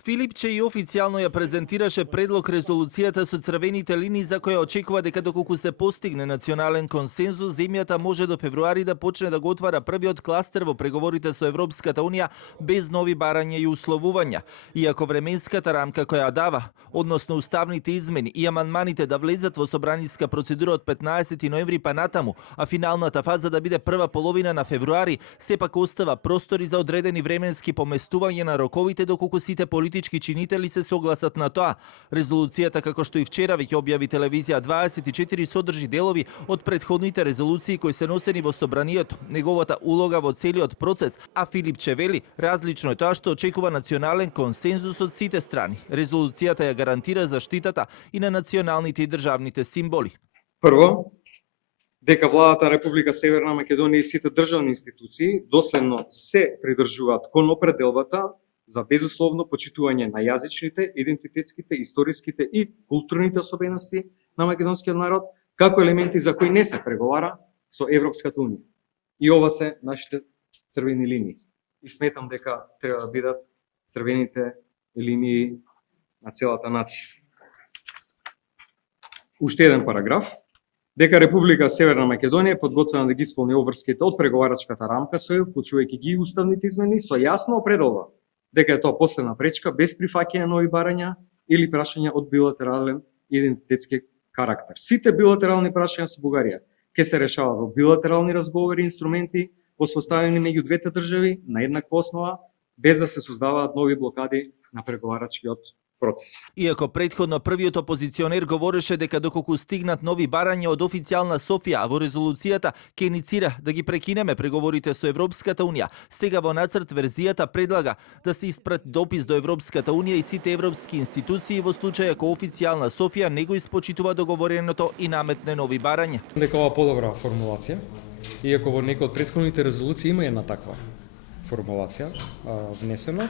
Филипче и официјално ја презентираше предлог резолуцијата со црвените линии за која очекува дека доколку се постигне национален консензус, земјата може до февруари да почне да го отвара првиот кластер во преговорите со Европската унија без нови барања и условувања. Иако временската рамка која дава, односно уставните измени и амандманите да влезат во собраниска процедура од 15 ноември па натаму, а финалната фаза да биде прва половина на февруари, сепак остава простори за одредени временски поместување на роковите доколку сите политички чинители се согласат на тоа. Резолуцијата, како што и вчера веќе објави телевизија 24, содржи делови од претходните резолуции кои се носени во собранието, неговата улога во целиот процес, а Филипче вели, различно е тоа што очекува национален консензус од сите страни. Резолуцијата ја гарантира заштитата и на националните и државните символи. Прво, дека владата на Република Северна Македонија и сите државни институции доследно се придржуваат кон определбата за безусловно почитување на јазичните, идентитетските, историските и културните особености на македонскиот народ, како елементи за кои не се преговара со Европската унија. И ова се нашите црвени линии. И сметам дека треба да бидат црвените линии на целата нација. Уште еден параграф. Дека Република Северна Македонија е подготвена да ги исполни обврските од преговарачката рамка со ЕУ, вклучувајќи ги уставните измени, со јасна определба дека е тоа последна пречка без прифаќање нови барања или прашања од билатерален идентитетски карактер. Сите билатерални прашања со Бугарија ќе се решаваат во билатерални разговори и инструменти воспоставени меѓу двете држави на еднаква основа, без да се создаваат нови блокади на преговарачкиот процес. Иако претходно првиот опозиционер говореше дека доколку стигнат нови барања од официјална Софија, а во резолуцијата ќе иницира да ги прекинеме преговорите со Европската унија, сега во нацрт верзијата предлага да се испрати допис до Европската унија и сите европски институции во случај ако официјална Софија не го испочитува договореното и наметне нови барања. Дека ова подобра формулација, иако во некои од претходните резолуции има една таква формулација внесено,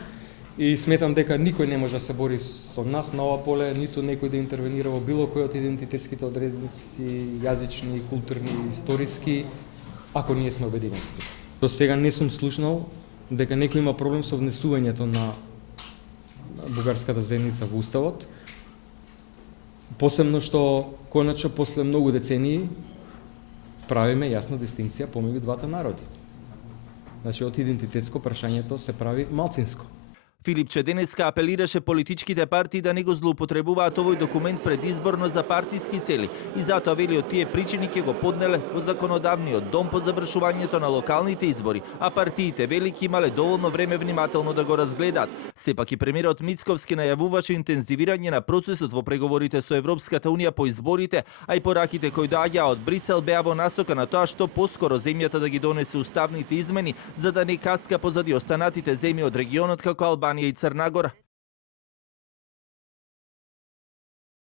и сметам дека никој не може да се бори со нас на ова поле, ниту некој да интервенира во било кој од идентитетските одредници, јазични, културни, историски, ако ние сме обединети. До сега не сум слушнал дека некој има проблем со внесувањето на бугарската заедница во уставот, посебно што конечно после многу децении правиме јасна дистинкција помеѓу двата народи. Значи од идентитетско прашањето се прави малцинско. Филипче денеска апелираше политичките партии да не го злоупотребуваат овој документ предизборно за партиски цели и затоа вели од тие причини ќе го поднеле во законодавниот дом по завршувањето на локалните избори, а партиите велики имале доволно време внимателно да го разгледаат. Сепак и премиерот Мицковски најавуваше интензивирање на процесот во преговорите со Европската унија по изборите, а и пораките кои доаѓаа од Брисел беа во насока на тоа што поскоро земјата да ги донесе уставните измени за да не каска позади останатите земји од регионот како Албанија и Црна Гора.